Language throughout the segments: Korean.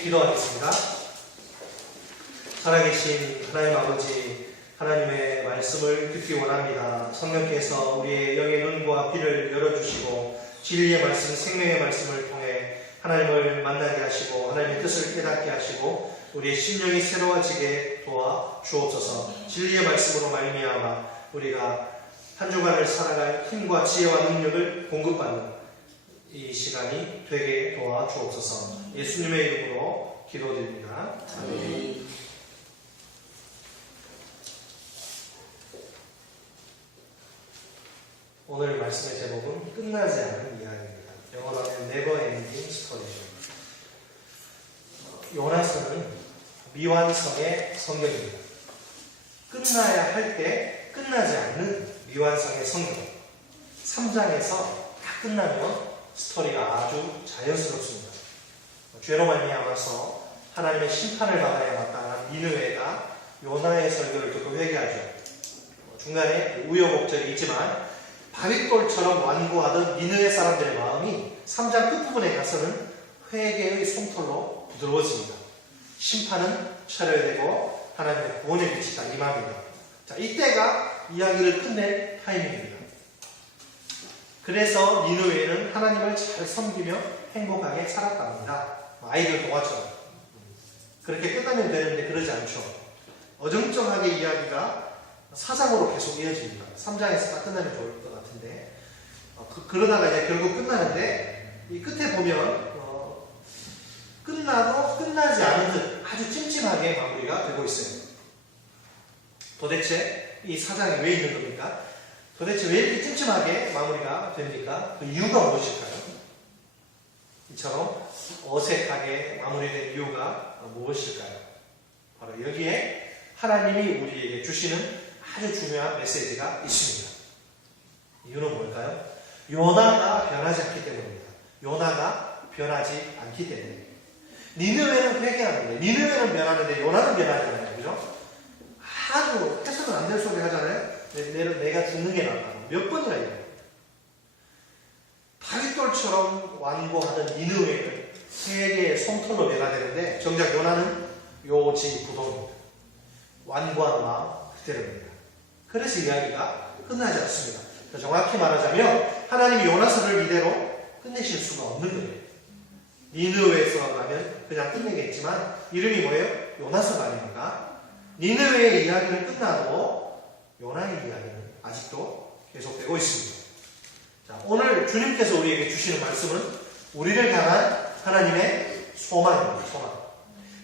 기도하겠습니다. 살아계신 하나님 아버지, 하나님의 말씀을 듣기 원합니다. 성령께서 우리의 영의 눈과 귀를 열어주시고 진리의 말씀, 생명의 말씀을 통해 하나님을 만나게 하시고 하나님의 뜻을 깨닫게 하시고 우리의 심령이 새로워지게 도와 주옵소서. 진리의 말씀으로 말미암아 우리가 한 주간을 살아갈 힘과 지혜와 능력을 공급받는 이 시간이 되게 도와 주옵소서. 예수님의 이름으로 기도드립니다. 오늘 말씀의 제목은 끝나지 않은 이야기입니다. 영어로는 Never Ending Story입니다. 요나서는 미완성의 성경입니다. 끝나야 할 때 끝나지 않는 미완성의 성경. 3장에서 다 끝나면 스토리가 아주 자연스럽습니다. 죄로 말미암아서 하나님의 심판을 받아야 마땅한 니느웨가 요나의 설교를 듣고 회개하죠. 중간에 우여곡절이 있지만 바윗돌처럼 완고하던 니느웨 사람들의 마음이 3장 끝부분에 가서는 회개의 솜털로 부드러워집니다. 심판은 철회되고 하나님의 구원의 빛이 다 임합니다. 자, 이때가 이야기를 끝낼 타이밍입니다. 그래서 니느웨는 하나님을 잘 섬기며 행복하게 살았답니다. 아이들 동화처럼. 그렇게 끝나면 되는데 그러지 않죠. 어정쩡하게 이야기가 사장으로 계속 이어집니다. 3장에서 다 끝나면 좋을 것 같은데 어, 그, 러다가 이제 결국 끝나는데 이 끝에 보면 어, 끝나도 끝나지 않은 듯 아주 찜찜하게 마무리가 되고 있어요. 도대체 이 사장이 왜 있는 겁니까? 도대체 왜 이렇게 찜찜하게 마무리가 됩니까? 그 이유가 무엇일까요? 이처럼 어색하게 마무리된 이유가 무엇일까요? 바로 여기에 하나님이 우리에게 주시는 아주 중요한 메시지가 있습니다. 이유는 뭘까요? 요나가 변하지 않기 때문입니다. 요나가 변하지 않기 때문에. 니느웨는 회개하는데, 니느웨는 변하는데, 요나는 변하지 않아요. 그죠? 아주 해석은 안될 소리 하잖아요. 내, 내, 내가 죽는 게 낫다고. 몇 번이나 이래요. 다윗돌처럼 완고하던 니느웨는 세계의 솜털로 변화되는데 정작 요나는 요지 부동입니다. 완고한 마음 그대로입니다. 그래서 이야기가 끝나지 않습니다. 정확히 말하자면 하나님이 요나서를 이대로 끝내실 수가 없는 거예요. 니느웨에서 가면 그냥 끝내겠지만 이름이 뭐예요? 요나서가 아닙니까? 니느웨의 이야기는 끝나도 요나의 이야기는 아직도 계속되고 있습니다. 자, 오늘 주님께서 우리에게 주시는 말씀은 우리를 향한 하나님의 소망입니다. 소망.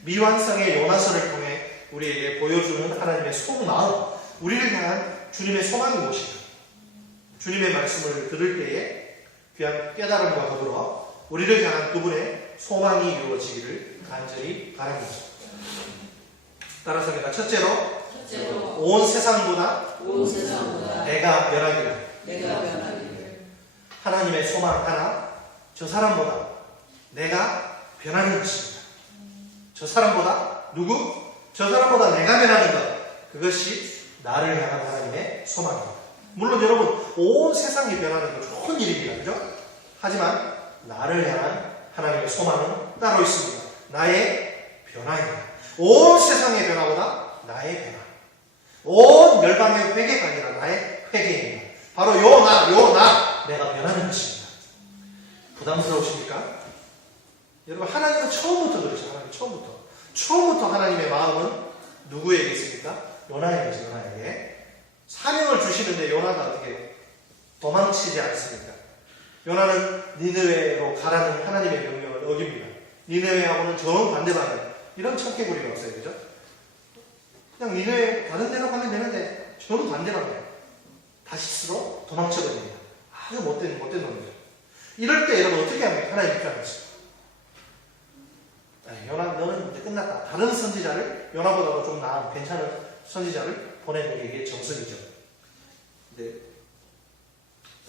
미완성의 요나서를 통해 우리에게 보여주는 하나님의 속마음, 우리를 향한 주님의 소망이 무엇인가? 주님의 말씀을 들을 때에 귀한 깨달음과 더불어 우리를 향한 그분의 소망이 이루어지기를 간절히 바랍니다. 따라서 내가 첫째로 첫째로 온 세상보다 온 세상보다 내가 변하기를 내가 변하기를 하나님의 소망 하나 저 사람보다 내가 변하는 것입니다. 저 사람보다 누구? 저 사람보다 내가 변하는 것 그것이 나를 향한 하나님의 소망입니다. 물론 여러분 온 세상이 변하는 건 좋은 일입니다. 그죠? 하지만 나를 향한 하나님의 소망은 따로 있습니다. 나의 변화입니다. 온 세상의 변화보다 나의 변화. 온 멸망의 회개가 아니라 나의 회개입니다. 바로 요 나, 요 나, 내가 변하는 것입니다. 부담스러우십니까? 여러분, 하나님은 처음부터 그러죠. 하나님 처음부터. 처음부터 하나님의 마음은 누구에게 있습니까? 요나에게 요나에게. 사명을 주시는데 요나가 어떻게 도망치지 않습니까? 요나는 니느웨로 가라는 하나님의 명령을 어깁니다. 니느웨하고는 정반대 방향. 이런 척개구리가 없어요, 그죠? 그냥 니네 다른 데로 가면 되는데 저는 반대로 해요. 다시스로 도망쳐버립니다. 아주 못된 못된 놈이죠. 이럴 때 여러분 어떻게 합니까? 하나님 입장에서. 아니, 요나 너는 이제 끝났다. 다른 선지자를 요나보다도 좀 나은 괜찮은 선지자를 보내는 게 이게 정석이죠. 근데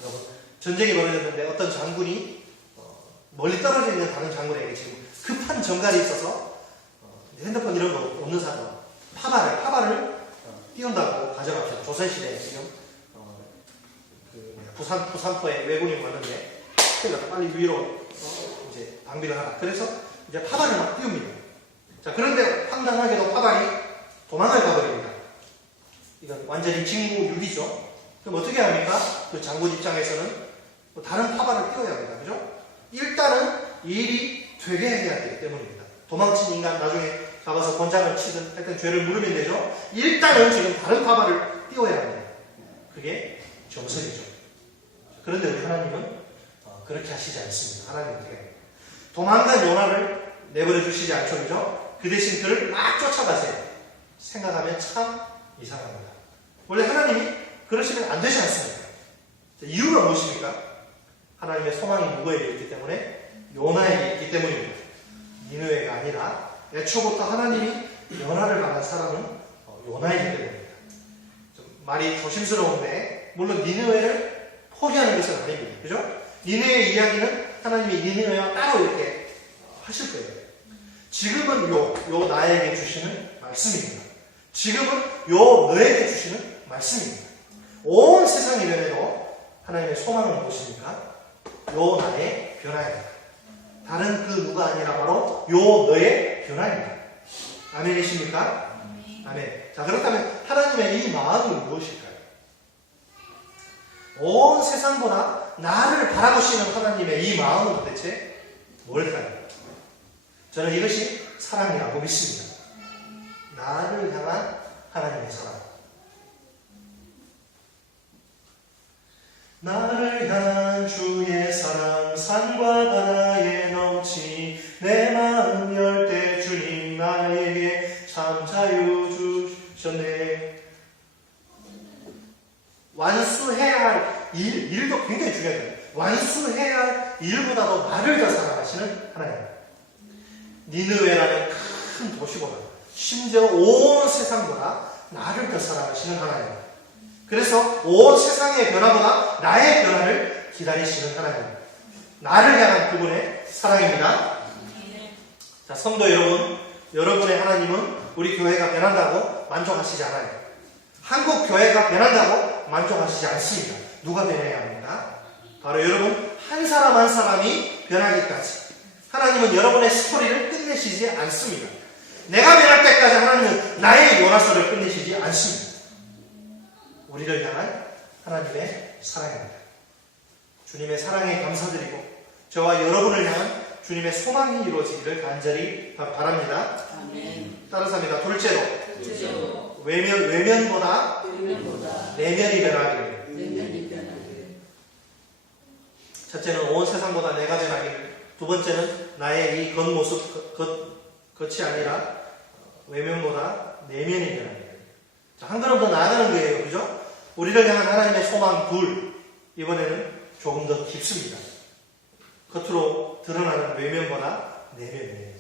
여러분 전쟁이 벌어졌는데 어떤 장군이 어, 멀리 떨어져 있는 다른 장군에게 지금 급한 전갈이 있어서 어, 핸드폰 이런 거 없는 사람 파마를 파마를 띄운다고 가져갑시다. 조선시대에 지금 어, 그 부산 부산포에 외군이 왔는데 그러니까 빨리 위로 어, 이제 방비를 하라. 그래서 이제 파발을 막 띄웁니다. 자 그런데 황당하게도 파발이 도망을 가버립니다. 이건 완전히 직무유기죠. 그럼 어떻게 합니까? 그 장군 입장에서는 뭐 다른 파발을 띄워야 합니다. 그죠? 일단은 일이 되게 해야 되기 때문입니다. 도망친 인간 나중에 가봐서 권장을 치든 하여튼 죄를 물으면 되죠. 일단은 지금 다른 파발을 띄워야 합니다. 그게 정석이죠. 그런데 우리 하나님은 어, 그렇게 하시지 않습니다. 하나님 어떻게 해요? 도망간 요나를 내버려 주시지 않죠. 그죠? 그 대신 그를 막 쫓아가세요. 생각하면 참 이상합니다. 원래 하나님이 그러시면 안 되지 않습니까? 자, 이유가 무엇입니까? 하나님의 소망이 누구에게 있기 때문에 요나에게 있기 때문입니다. 니느웨가 아니라 애초부터 하나님이 요나를 만난 사람은 어, 요나이기 때문입니다. 좀 말이 조심스러운데 물론 니느웨를 포기하는 것은 아닙니다. 그죠? 니느웨의 이야기는 하나님이 니느웨와 따로 이렇게 어, 하실 거예요. 지금은 요, 요 나에게 주시는 말씀입니다. 지금은 요 너에게 주시는 말씀입니다. 온 세상이 변해도 하나님의 소망은 무엇입니까? 요 나의 변화입니다. 다른 그 누가 아니라 바로 요 너의 변화입니다. 아멘이십니까? 아멘. 자, 그렇다면 하나님의 이 마음은 무엇일까요? 온 세상보다 나를 바라보시는 하나님의 이 마음은 도대체 뭘까요? 저는 이것이 사랑이라고 믿습니다. 나를 향한 하나님의 사랑. 나를 향한 주의 사랑 산과 바다 완수해야 할 일, 일도 굉장히 중요해요 완수해야 할 일보다도 나를 더 사랑하시는 하나님 니느웨라는 큰 도시보다 심지어 온 세상보다 나를 더 사랑하시는 하나님 그래서 온 세상의 변화보다 나의 변화를 기다리시는 하나님. 나를 향한 그분의 사랑입니다. 자, 성도 여러분, 여러분의 하나님은 우리 교회가 변한다고 만족하시지 않아요. 한국 교회가 변한다고 만족하시지 않습니다. 누가 변해야 합니까? 바로 여러분 한 사람 한 사람이 변하기까지. 하나님은 여러분의 스토리를 끝내시지 않습니다. 내가 변할 때까지 하나님은 나의 요나서를 끝내시지 않습니다. 우리를 향한 하나님의 사랑입니다. 주님의 사랑에 감사드리고 저와 여러분을 향한 주님의 소망이 이루어지기를 간절히 바랍니다. 아멘. 따라서 합니다. 둘째로 둘째로 외면, 외면보다 외면보다 내면이 내면이 변하길. 첫째는 온 세상보다 내가 변하기를 두 번째는 나의 이 겉모습 겉, 겉이 아니라 외면보다 내면이 변하기를 자, 한 걸음 더 나아가는 거예요. 그죠? 우리를 향한 하나님의 소망 둘 이번에는 조금 더 깊습니다. 겉으로 드러나는 외면보다 내면이에요.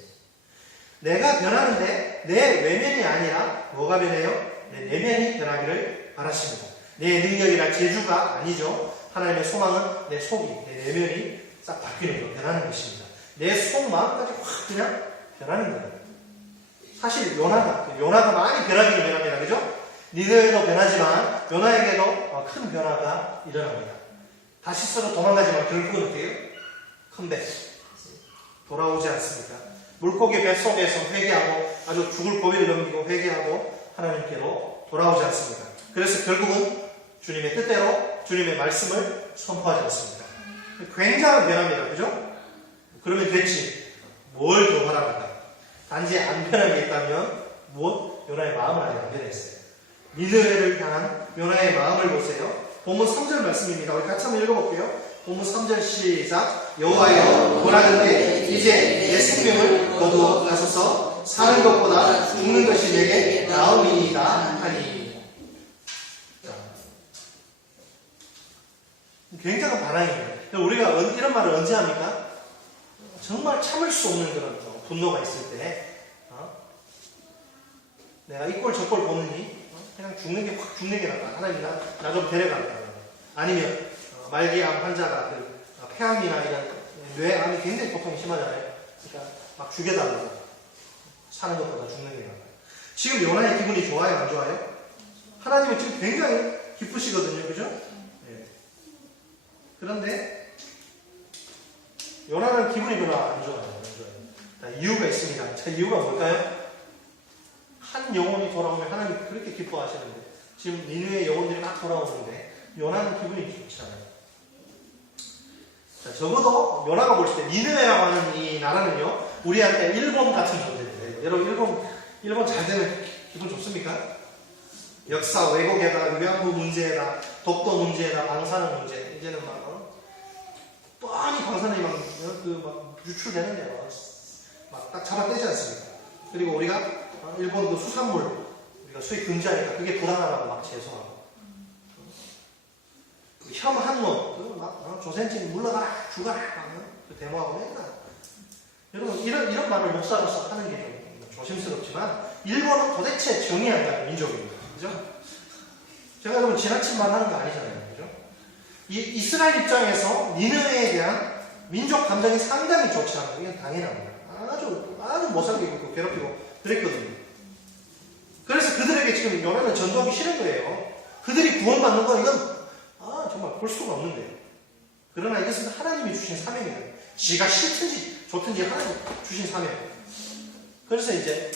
내가 변하는데 내 외면이 아니라 뭐가 변해요? 내 내면이 변하기를 바라십니다. 내 능력이나 재주가 아니죠. 하나님의 소망은 내 속이, 내 내면이 싹 바뀌는 거, 변하는 것입니다. 내 속마음까지 확 그냥 변하는 거예요. 사실 요나가, 요나가 많이 변하기를 변합니다. 그죠? 니네에도 변하지만 요나에게도 어, 큰 변화가 일어납니다. 다시 서로 도망가지만 결국은 어때요? 컴백. 돌아오지 않습니까? 물고기 뱃속에서 회개하고 아주 죽을 고비를 넘기고 회개하고 하나님께로 돌아오지 않습니다. 그래서 결국은 주님의 뜻대로 주님의 말씀을 선포하지 않습니다. 굉장한 변화입니다. 그죠? 그러면 됐지. 뭘더 바랍니까? 단지 안 변한 게 있다면 무엇? 요나의 마음을 아직 안 변했어요. 니느웨를 향한 요나의 마음을 보세요. 본문 3절 말씀입니다. 우리 같이 한번 읽어볼게요. 본문 3절 시작. 여호와여 원하는데 이제 내 생명을 거두어 가소서 사는 것보다 죽는 것이 내게 나음이니이다 하니. 자, 굉장한 반항입니다. 우리가 언- 이런 말을 언제 합니까? 정말 참을 수 없는 그런 어, 분노가 있을 때, 어? 내가 이 꼴 저 꼴 보느니 어? 그냥 죽는 게 확 죽는 게 낫다. 하나님 나좀 데려간다. 아니면 어, 말기암 환자가 그 어, 폐암이나 이런 뇌암이 굉장히 고통이 심하잖아요. 그러니까 막 죽여달라고 사는 것보다 죽는 게 나아요. 지금 요나의 기분이 좋아요, 안 좋아요? 하나님은 지금 굉장히 기쁘시거든요, 그죠? 예. 그런데 요나는 기분이 별로 안 좋아요, 안 좋아요. 자, 이유가 있습니다. 자, 이유가 뭘까요? 한 영혼이 돌아오면 하나님 그렇게 기뻐하시는데 지금 니누의 영혼들이 막 돌아오는데 요나는 기분이 좋지 않아요. 자, 적어도 요나가 볼 때 니누에라고 하는 이 나라는요 우리한테 일본 같은 존재인데 여러분 일본 일본 잘 되면 기분 좋습니까? 역사 왜곡에다 위안부 문제에다 독도 문제에다 방사능 문제 이제는 막 어? 뻔히 방사능이 막 그 막 유출되는데 막딱 잡아떼지 않습니까? 그리고 우리가 어, 일본 그 수산물 우리가 수입 금지하니까 그게 불안하다고 막 죄송하고 그혐 한노 그막 어, 조센진 물러가라 죽어라 막, 어? 그 데모하고 맨날 여러분 이런 이런 말을 목사로서 하는 게좀 조심스럽지만 일본은 도대체 할 민족입니다. 그죠? 제가 여러분 지나친 말 하는 거 아니잖아요. 그죠? 이, 이스라엘 입장에서 니느웨에 대한 민족 감정이 상당히 좋지 않아요. 이건 당연합니다. 아주, 아주 못 살게 고 괴롭히고 그랬거든요. 그래서 그들에게 지금 요나는 전도하기 싫은 거예요. 그들이 구원받는 건 이건, 아, 정말 볼 수가 없는데요. 그러나 이것은 하나님이 주신 사명이에요. 지가 싫든지 좋든지 하나님 주신 사명. 그래서 이제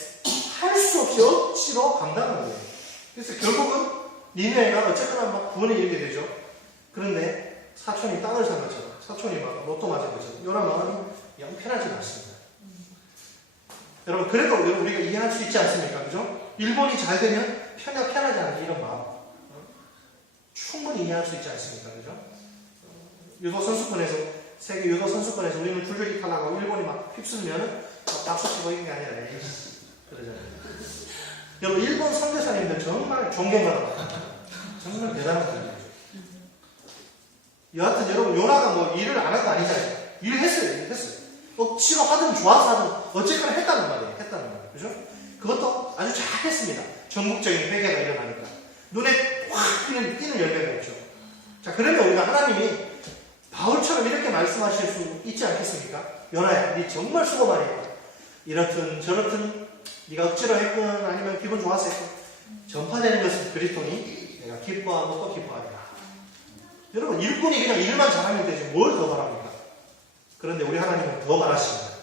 할 수 없이 억지로 감당하는 거예요. 그래서 결국은 니네가 어쨌거나 막 구원에 이르게 되죠. 그런데 사촌이 땅을 산 것처럼 사촌이 막 로또 맞은 것처럼 이런 마음이 영 편하지 않습니다. 여러분 그래도 우리가 이해할 수 있지 않습니까? 그죠? 일본이 잘 되면 편하, 편하지 않은 이런 마음 어? 충분히 이해할 수 있지 않습니까? 그죠? 어, 유도 선수권에서 세계 유도 선수권에서 우리는 굴욕이 탈락하고 일본이 막 휩쓸면 막 박수 치고 이런 게 아니라 그러잖아요. 여러분 일본 선교사님들 정말 존경받아 정말 대단한 분이에요. 여하튼 여러분 요나가 뭐 일을 안 한 거 아니잖아요. 일을 했어요. 일을 했어요. 억지로 하든 좋아서 하든 어쨌거나 했다는 말이에요. 했다는 말이에요. 그죠? 그것도 아주 잘 했습니다. 전국적인 회개가 일어나니까. 눈에 확 띄는, 띄는 열매가 있죠. 자, 그러면 우리가 하나님이 바울처럼 이렇게 말씀하실 수 있지 않겠습니까? 연아야, 네 정말 수고 많이 했다. 이렇든 저렇든 네가 억지로 했건 아니면 기분 좋아서 했건 전파되는 것은 그리스도니 내가 기뻐하고 또 기뻐하리라. 여러분 일꾼이 그냥 일만 잘하면 되지 뭘 더 바랍니까? 그런데 우리 하나님은 더 바라십니다.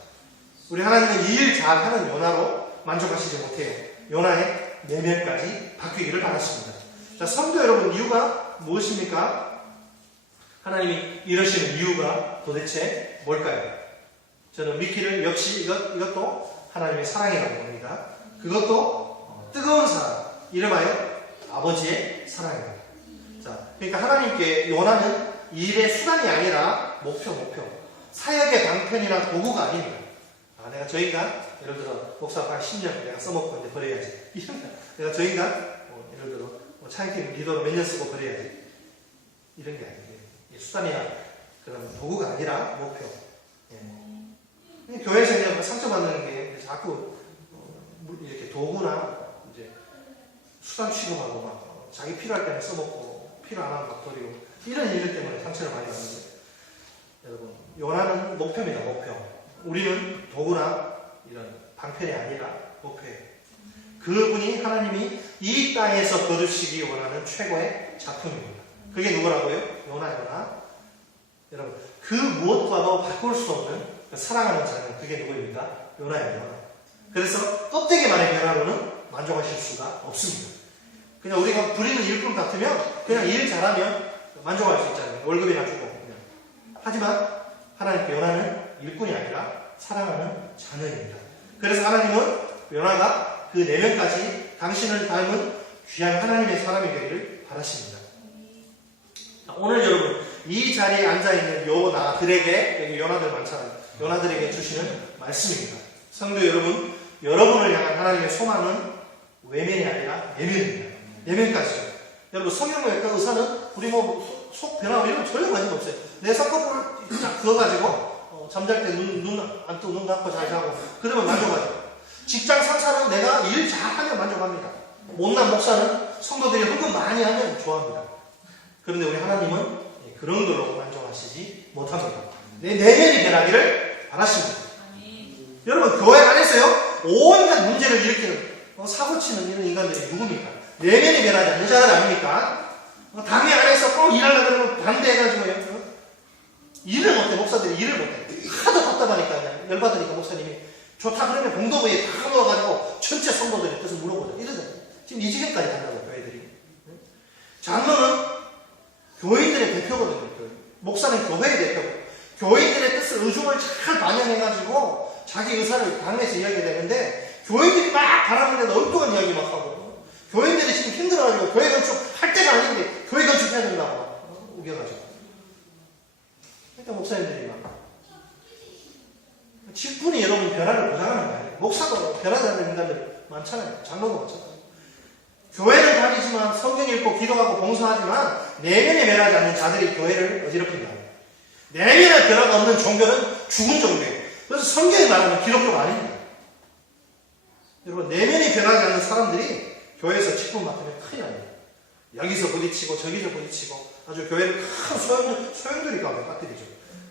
우리 하나님은 이 일 잘하는 요나로 만족하시지 못해요. 요나의 내면까지 바뀌기를 바랐습니다. 자, 성도 여러분 이유가 무엇입니까? 하나님이 이러시는 이유가 도대체 뭘까요? 저는 믿기를 역시 이것, 이것도 하나님의 사랑이라고 봅니다. 그것도 어, 뜨거운 사랑, 이름하여 아버지의 사랑입니다. 자, 그러니까 하나님께 요나는 일의 수단이 아니라 목표, 목표. 사역의 방편이나 도구가 아닙니다. 아, 내가 저 인간, 예를 들어, 목사가 한 10년 내가 써먹고 이제 버려야지. 내가 저 인간, 뭐, 예를 들어, 뭐 차이팀 리더로 몇 년 쓰고 버려야지. 이런 게 아니에요. 이 수단이나 그런 도구가 아니라 목표. 예. 교회에서 그냥 상처받는 게 자꾸 어, 이렇게 도구나 이제 수단 취급하고 막 어, 자기 필요할 때는 써먹고 필요 안 하면 막 버리고 이런 일들 때문에 상처를 많이 받는데. 여러분 요나는 목표입니다 목표. 우리는 도구나 이런 방편이 아니라 목표예요. 그분이 하나님이 이 땅에서 거두시기 원하는 최고의 작품입니다. 그게 누구라고요? 요나 요나. 여러분 그 무엇과도 바꿀 수 없는 그 사랑하는 자는 그게 누구입니까? 요나예요 요나. 그래서 껍데기만의 변화로는 만족하실 수가 없습니다 그냥 우리가 부리는 일꾼 같으면 그냥 일 잘하면 만족할 수 있잖아요. 월급이나 주고. 그냥. 하지만 하나님께 연하는 일꾼이 아니라 사랑하는 자녀입니다. 그래서 하나님은 연하가 그 내면까지 당신을 닮은 귀한 하나님의 사람이 되기를 바라십니다. 자, 오늘 여러분 이 자리에 앉아 있는 요나들에게 여기 요나들 많잖아요. 요나들에게 주시는 말씀입니다. 성도 여러분, 여러분을 향한 하나님의 소망은 외면이 아니라 내면입니다. 내면까지요. 여러분 성형외과 의사는 우리 뭐 속 변화고 이런 거 전혀 관심 없어요. 내 손톱을 딱 그어가지고 어, 잠잘 때 눈 눈 안 뜨고 눈 감고 잘 자고 그러면 만족하죠. 직장 상사는 내가 일 잘하면 만족합니다. 못난 목사는 성도들이 헌금 많이 하면 좋아합니다. 그런데 우리 하나님은 예, 그런 걸로 만족하시지 못합니다. 내 내면이 변하기를 바라십니다. 여러분 교회 안에서요 온갖 문제를 일으키는 어, 사고치는 이런 인간들이 누굽니까? 내면이 변하지 않는 자들 아닙니까? 어, 당회 안에서 꼭 일하려고 그러면 반대해가지고요. 어? 일을 못해 목사들이 일을 못해. 하도 답답하니까 그냥 열받으니까 목사님이 좋다 그러면 공동회에 다 모아가지고 전체 성도들의 뜻을 물어보자. 이러잖아요. 지금 이 지경까지 간다고 교회들이. 장로는 교인들의 대표거든요. 목사는 교회의 대표고. 교인들의 뜻을 의중을 잘 반영해가지고 자기 의사를 당내에서 이야기해야 되는데 교인들이 막 바라보는데 엉뚱한 이야기 막 하고 힘들어가지고 교회 건축 할 때가 아닌데 교회 건축해야 된다고 우겨가지고 그러니까 목사님들이 막 직분이 여러분 변화를 보장하는 거예요. 목사도 변하지 않는 인간들 많잖아요. 장로도 마찬가지. 교회를 다니지만 성경 읽고 기도하고 봉사하지만 내면에 변하지 않는 자들이 교회를 어지럽힌다. 내면에 변화가 없는 종교는 죽은 종교예요. 그래서 성경이 말하는 기독교가 아닙니다. 여러분 내면이 변하지 않는 사람들이 교회에서 직분 맡으면 큰일 납니다. 여기서 부딪히고 저기서 부딪히고 아주 교회를 큰 소용, 소용돌이 가운데 빠뜨리죠.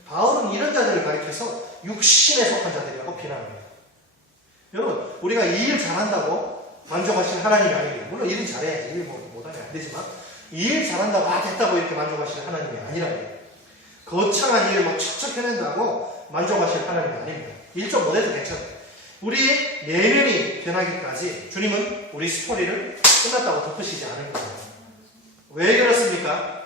바울은 이런 자들을 가리켜서 육신에 속한 자들이라고 비난합니다. 여러분 우리가 이 일 잘한다고 만족하시는 하나님이 아니에요. 물론 일은 잘해야지. 일 뭐, 못하면 안 되지만 이 일 잘한다고 아 됐다고 이렇게 만족하시는 하나님이 아니라고요. 거창한 일을 막 척척 해낸다고 만족하실 하나님이 아닙니다. 일 좀 못해도 괜찮아요. 우리의 내면이 변하기까지 주님은 우리 스토리를 끝났다고 덮으시지 않을 거예요. 왜 그렇습니까?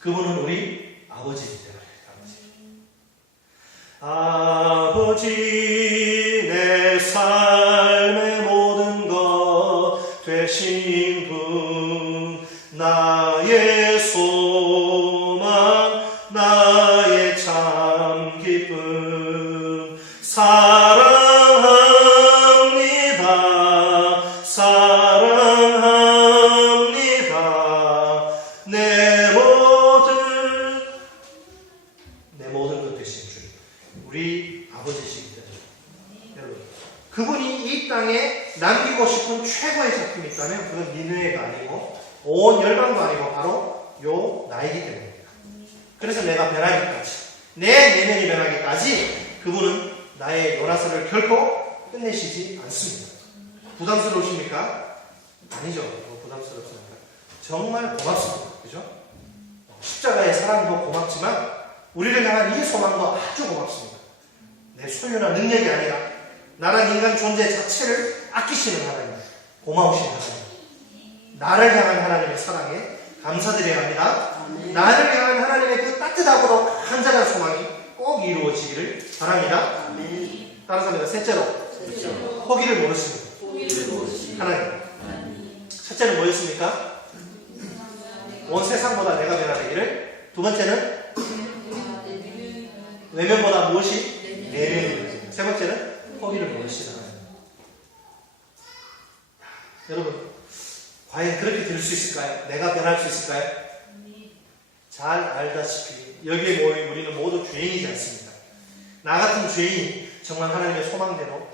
그분은 우리 아버지이기 때문에 아버지. 아버지 내 삶의 모든 것 되신 싶은 최고의 작품이 있다면 그건 니느웨가 아니고 온 열방도 아니고 바로 요 나이기 때문입니다. 그래서 내가 변하기까지 내 내면이 변하기까지 그분은 나의 요나서를 결코 끝내시지 않습니다. 부담스러우십니까? 아니죠. 뭐 부담스럽습니다. 정말 고맙습니다. 그죠? 십자가의 사랑도 고맙지만 우리를 향한 이 소망도 아주 고맙습니다. 내 소유나 능력이 아니라 나란 인간 존재 자체를 아끼시는 하나님, 고마우신 하나님, 나를 향한 하나님의 사랑에 감사드려야 합니다. 나를 향한 하나님의 그 따뜻하고도 간절한 소망이 꼭 이루어지기를 바랍니다. 따라서 셋째로 셋째로 포기를 모르십니다. 하나님. 첫째는 뭐였습니까? 온 세상보다 내가 변하기를. 두 번째는 외면보다 무엇이 내면이 세 번째는 포기를 모르시다. 여러분, 과연 그렇게 될 수 있을까요? 내가 변할 수 있을까요? 잘 알다시피 여기에 모인 우리는 모두 죄인이지 않습니까? 나 같은 죄인이 정말 하나님의 소망대로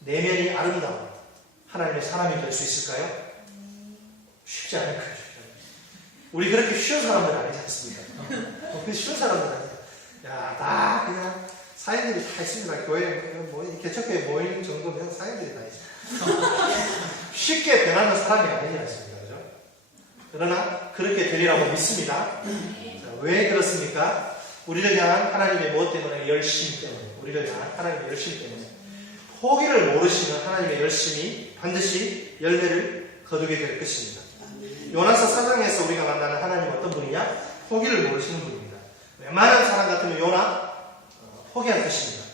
내면이 아름다운 하나님의 사람이 될 수 있을까요? 쉽지 않을 거예요. 우리 그렇게 쉬운 사람들 아니지 않습니까? 어, 그 쉬운 사람들 아니야. 야, 다 그냥 사인들이 다 있습니다. 교회, 뭐, 개척교회 모임 정도면 사인들이 다 있어요. 쉽게 변하는 사람이 아니지 않습니까? 그죠? 그러나 그렇게 되리라고 믿습니다. 자, 왜 그렇습니까? 우리를 향한 하나님의 무엇 때문에? 열심 때문에. 우리를 향한 하나님의 열심 때문에. 포기를 모르시는 하나님의 열심이 반드시 열매를 거두게 될 것입니다. 요나서 사장에서 우리가 만나는 하나님 어떤 분이냐? 포기를 모르시는 분입니다. 웬만한 사람 같으면 요나 어, 포기할 것입니다.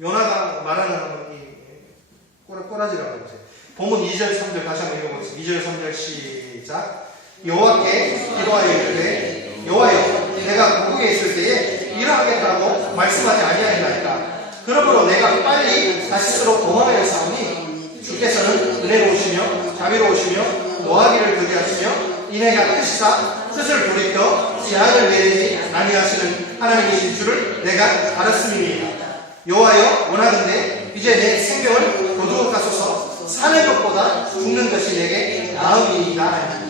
요나가 말하는 이 꼬라, 꼬라지라고 하죠. 본문 2절 3절 다시 한번 읽어보겠습니다. 2절 3절 시작. 여호와께 기도하여 이르되 여호와여 내가 고국에 있을 때에 이러하겠다고 말씀하지 아니하였나이까. 그러므로 내가 빨리 다시스로 도망하여 싸우니 주께서는 은혜로우시며 자비로우시며 노하기를 그게 하시며 이내가 뜻이사 뜻을 돌이켜 재앙을 내리지 아니하시는 하나님이신 줄을 내가 알았음이니이다. 여호와여 원하건대 이제 내 생명을 거두어가소서 사는 것보다 죽는 것이 내게 나음이니이다.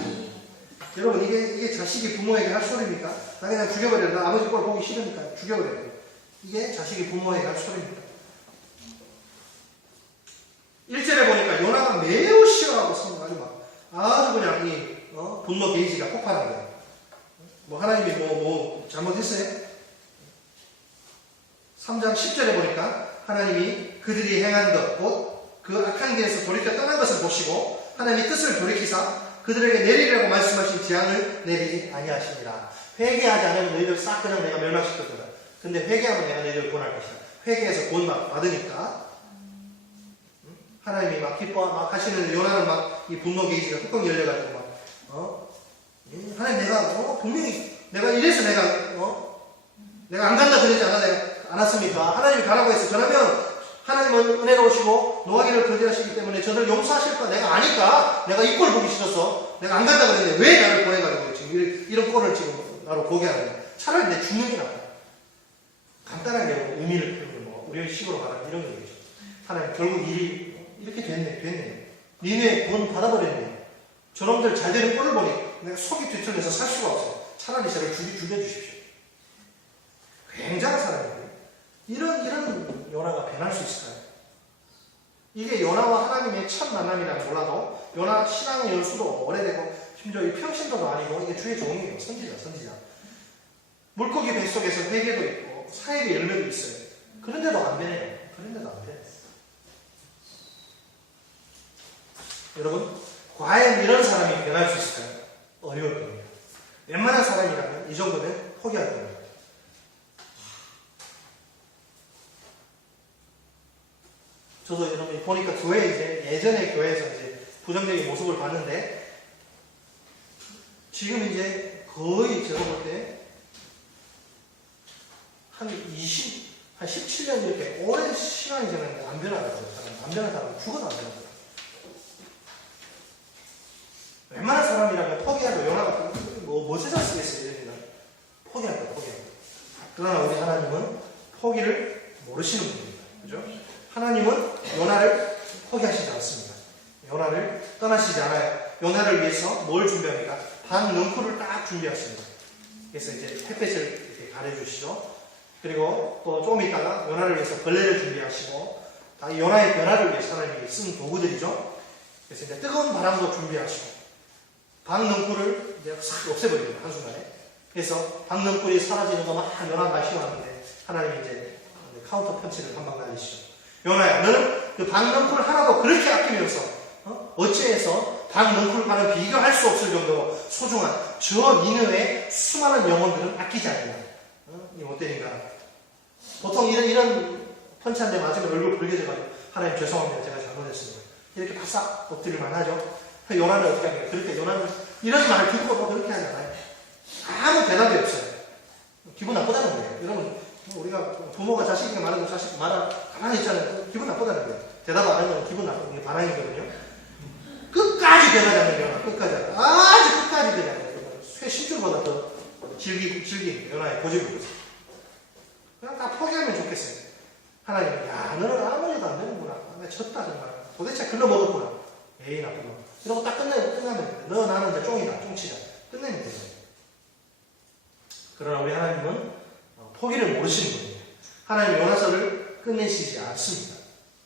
여러분 이게 이게 자식이 부모에게 할 소리입니까? 나 그냥 죽여버려. 나 아버지 꼴 보기 싫으니까 죽여버려. 이게 자식이 부모에게 할 소리입니다. 1절에 보니까 요나가 매우 싫어하고. 아주 막 아주 그냥 이 어? 분노 게이지가 폭발한 거예요. 뭐 하나님이 뭐, 뭐 잘못했어요? 3장 10절에 보니까 하나님이 그들이 행한 것, 곧 그 악한 길에서 돌이켜 떠난 것을 보시고 하나님이 뜻을 돌이키사 그들에게 내리라고 말씀하신 재앙을 내리지 아니하시니라. 회개하지 않으면 너희들 싹 그냥 내가 멸망시킬 거다. 근데 회개하면 내가 너희들 구원할 것이다. 회개해서 구원 막 받으니까 응? 하나님이 막 기뻐 막 하시는데 요나는 막 이 분노 게이지가 뚜껑 열려가지고 막 어? 예, 하나님 내가 어? 분명히 내가 이래서 내가 어? 내가 안 간다 그러지 않아 내가 않았습니까? 하나님이 가라고 해서 그러면 하나님은 은혜로우시고 노하기를 거절하시기 때문에 저를 용서하실까 내가 아니까 내가 이 꼴 보기 싫어서 내가 안 간다 그랬는데 왜 나를 보내가지고 지금? 이런, 이런 꼴을 지금 나로 보게 거야. 차라리 내 죽는 게 낫다 간단하게 의미를 풀면 뭐 우리 식으로 말하면 이런 거겠죠. 하나님 결국 일이 이렇게 됐네 됐네. 니네 구원 받아버렸네. 저놈들 잘 되는 꼴을 보니 내가 속이 뒤틀려서 살 수가 없어 차라리 저를 죽여주십시오. 굉장한 사람이에요 이런 이런 요나가 변할 수 있을까요? 이게 요나와 하나님의 첫 만남이라면 몰라도 요나 신앙의 연수도 오래되고 심지어 이 평신도도 아니고 이게 주의 종이에요. 선지자, 선지자. 물고기 뱃속에서 회개도 있고 사역의 열매도 있어요. 그런데도 안 변해요. 그런데도 안 변해요. 여러분, 과연 이런 사람이 변할 수 있을까요? 어려울 겁니다. 웬만한 사람이라면 이 정도면 포기할 겁니다. 저도 여러분 보니까 교회 이제 예전에 교회에서 이제 부정적인 모습을 봤는데 지금 이제 거의 제가 볼 때 한 20, 한 17년 이렇게 오랜 시간이 지났는데 안 변하더라고요. 안 변한 사람은 죽어도 안 변하더라고요. 웬만한 사람이라면 포기하고 연하가 뭐, 뭐 세상 쓰겠어요, 거야, 포기할 거야. 그러나 우리 하나님은 포기를 모르시는 분입니다. 그죠? 하나님은 요나를 포기하시지 않습니다. 요나를 떠나시지 않아요. 요나를 위해서 뭘 준비합니까? 반 능쿨을 딱 준비하십니다. 그래서 이제 햇볕을 이렇게 가려주시죠. 그리고 또 조금 있다가 요나를 위해서 벌레를 준비하시고 다 요나의 변화를 위해서 하나님이 쓴 도구들이죠. 그래서 이제 뜨거운 바람도 준비하시고 방능쿨을 이제 싹 없애버립니다. 한순간에. 그래서 방능쿨이 사라지는 거막 요나가 싫어하는데 하나님이 이제 카운터 펀치를 한 방 날리시죠. 요나야, 너는 그 방능쿨 하나도 그렇게 아끼면서 어? 어찌해서 방능쿨과는 비교할 수 없을 정도로 소중한 저 니느의 수많은 영혼들은 아끼지 않느냐. 어? 이 못되니까. 보통 이런 이런 펀치한테 맞으면 얼굴 붉게져가지고 하나님 죄송합니다. 제가 잘못했습니다. 이렇게 바싹 엎드릴만 하죠. 요나는 어떻게 합니까? 그렇게 요나는 이런 말을 듣고도 그렇게 하지 않아요. 아무 대답이 없어요. 기분 나쁘다는 거예요. 여러분, 뭐 우리가 부모가 자식에게 말하고 자식 말아 가만히 있잖아요. 기분 나쁘다는 거예요. 대답 안 하면 기분 나쁜 게 반항이거든요. 끝까지 않는 경우가 끝까지 아주 끝까지 변하지 않는 쇠 심줄보다 더 질기 질기 연하의 고집이 있어요. 그냥 다 포기하면 좋겠어요. 하나님, 야 너는 아무리도 안 되는구나. 나 졌다 정말. 도대체 글러 먹었구나. 에이 나쁜 놈. 이러고 딱 끝내 끝나면 돼. 너 나는 이제 쫑이다. 쫑치자. 끝내면 돼요. 그러나 우리 하나님은 어, 포기를 모르시는 분이에요. 하나님 요나서를 끝내시지 않습니다.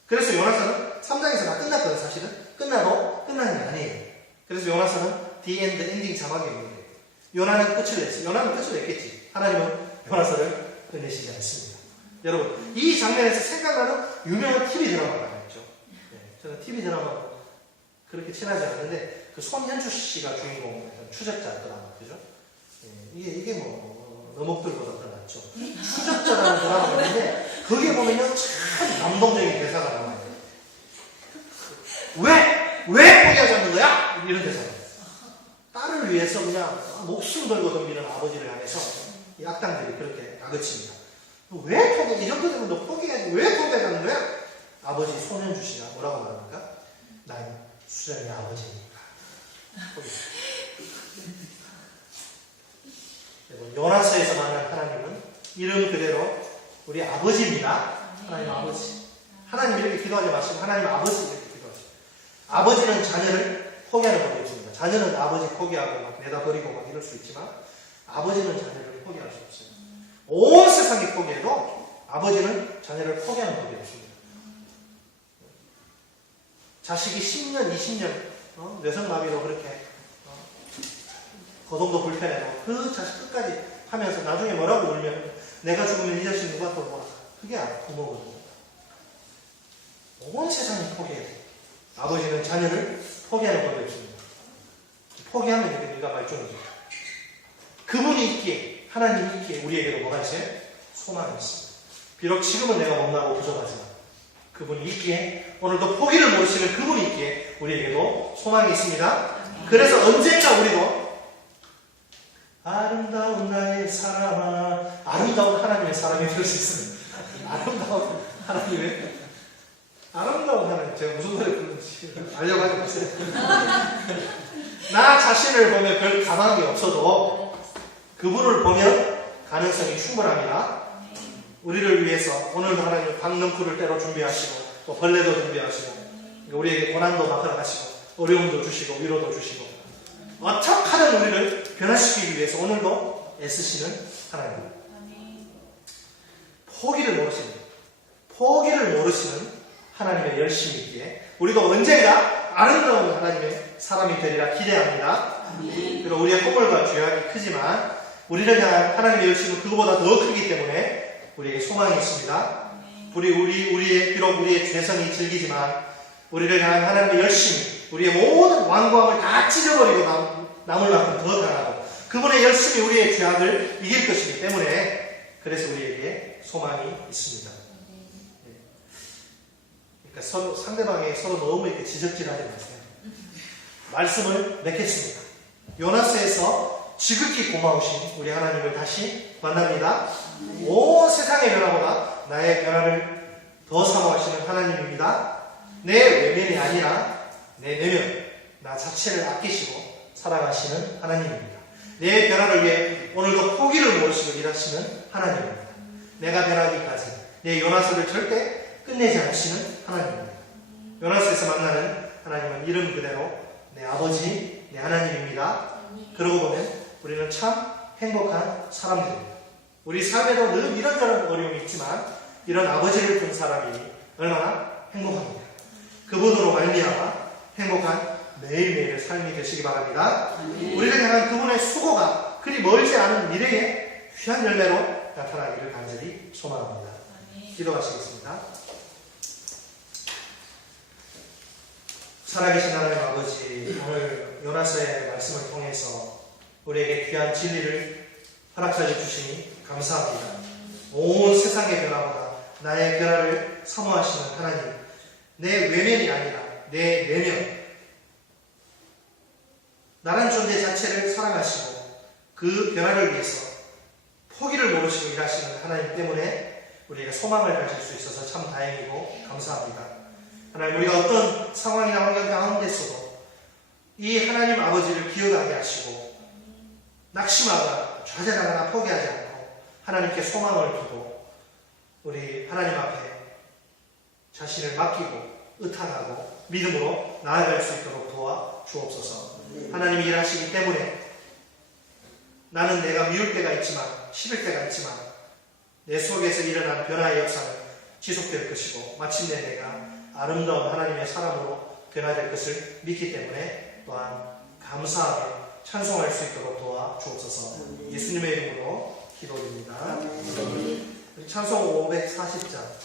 그래서 요나서는 3장에서 다 끝났거든 사실은. 끝나도 끝난 게 아니에요. 그래서 요나서는 End 엔딩 자막이 있는데 요나는 끝을 냈어. 요나는 끝을 냈겠지. 하나님은 요나서를 끝내시지 않습니다. 여러분 이 장면에서 생각나는 유명한 TV 드라마가 있죠. 네, 저는 TV 드라마 그렇게 친하지 않는데 그 손현주 씨가 주인공이었던 추적자 드라마 그죠? 예, 이게 이게 뭐 너목들보다 더 낫죠. 추적자라는 드라마가 있는데 거기에 보면요 참 감동적인 대사가 나와요. 왜? 왜 포기하지 않는 거야? 이런 대사가 딸을 위해서 그냥 목숨 걸고 덤비는 아버지를 향해서 이 악당들이 그렇게 다그칩니다. 왜 포기? 이 정도 되면 너 포기해야지. 왜 포기하지 않는 거야? 아버지 씨가 뭐라고 말합니까? 난 수정의 아버지니까. 여러분, 요나서에서 만난 하나님은 이름 그대로 우리 아버지입니다. 하나님 아버지. 하나님 이렇게 기도하지 마시고 하나님 아버지 이렇게 기도하시고. 아버지는 자녀를 포기하는 법이 있습니다. 자녀는 아버지 포기하고 막 내다 버리고 막 이럴 수 있지만 아버지는 자녀를 포기할 수 없어요. 온 세상이 포기해도 아버지는 자녀를 포기하는 법이 없습니다. 자식이 10년, 20년 어? 뇌성마비로 그렇게 어? 거동도 불편해도 그 자식 끝까지 하면서 나중에 뭐라고 울면 내가 죽으면 이 자식 누가 돌보라. 그게 부모거든요. 온 세상이 포기해야 돼. 아버지는 자녀를 포기하는 법이 없습니다. 포기하면 이렇게 네가 말종이죠. 그분이 있기에, 하나님이 있기에 우리에게도 뭐가 있어요? 소망이 있습니다. 비록 지금은 내가 못나고 부족하지만 그분이 있기에 오늘도 포기를 모르시는 그분이 있기에 우리에게도 소망이 있습니다. 그래서 언젠가 우리도 아름다운 나의 사람아 아름다운 하나님의 사람이 될 수 있습니다. 아름다운 하나님의 아름다운 하나님 제가 무슨 노래 부르는지 알려가지고 있어요. 나 자신을 보면 별 가망이 없어도 그분을 보면 가능성이 충분합니다. 우리를 위해서 오늘도 하나님 강릉쿨을 때로 준비하시고 또 벌레도 준비하시고 우리에게 고난도 맡아가시고 어려움도 주시고 위로도 주시고 어떻게 하든 우리를 변화시키기 위해서 오늘도 애쓰시는 하나님 포기를 모르시는 포기를 모르시는 하나님의 열심이 있기에 우리도 언젠가 아름다운 하나님의 사람이 되리라 기대합니다. 그리고 우리의 허물과 죄악이 크지만 우리를 향한 하나님의 열심은 그거보다 더 크기 때문에 우리에게 소망이 있습니다. 우리 우리 우리의 비록 우리의 죄성이 즐기지만 우리를 향한 하나님의 열심, 우리의 모든 완고함을 다 찢어버리고 남, 남을 만큼 더 강하고 그분의 열심이 우리의 죄악을 이길 것이기 때문에 그래서 우리에게 소망이 있습니다. 그러니까 서로 상대방에 서로 너무 이렇게 지적질하지 마세요. 말씀을 맺겠습니다. 요나스에서 지극히 고마우신 우리 하나님을 다시 만납니다. 온 세상의 변화보다 나의 변화를 더 사모하시는 하나님입니다. 내 외면이 아니라 내 내면, 나 자체를 아끼시고 사랑하시는 하나님입니다. 내 변화를 위해 오늘도 포기를 모르시고 일하시는 하나님입니다. 내가 변하기까지 내 요나스를 절대 끝내지 않으시는 하나님입니다. 요나스에서 만나는 하나님은 이름 그대로 내 아버지, 내 하나님입니다. 그러고 보면 우리는 참 행복한 사람들입니다. 우리 삶에도 늘 이런저런 어려움이 있지만 이런 아버지를 둔 사람이 얼마나 행복합니다. 그분으로 말미암아 행복한 매일매일의 삶이 되시기 바랍니다. 우리를 향한 그분의 수고가 그리 멀지 않은 미래에 귀한 열매로 나타나기를 간절히 소망합니다. 기도하시겠습니다. 살아계신 하나님 아버지, 오늘 요나서의 말씀을 통해서 우리에게 귀한 진리를 허락하여 주시니 감사합니다. 온 세상의 변화보다 나의 변화를 사모하시는 하나님, 내 외면이 아니라 내 내면, 나란 존재 자체를 사랑하시고 그 변화를 위해서 포기를 모르시고 일하시는 하나님 때문에 우리가 소망을 가질 수 있어서 참 다행이고 감사합니다. 하나님 우리가 어떤 상황이나 환경 가운데서도 이 하나님 아버지를 기억하게 하시고 낙심하거나 좌절하거나 포기하지 않고 하나님께 소망을 두고 우리 하나님 앞에 자신을 맡기고 의탁하고 믿음으로 나아갈 수 있도록 도와 주옵소서. 하나님이 일하시기 때문에 나는 내가 미울 때가 있지만 싫을 때가 있지만 내 속에서 일어난 변화의 역사는 지속될 것이고 마침내 내가 아름다운 하나님의 사람으로 변화될 것을 믿기 때문에 또한 감사하게 찬송할 수 있도록 도와 주옵소서. 예수님의 이름으로 기도드립니다. 찬송 540장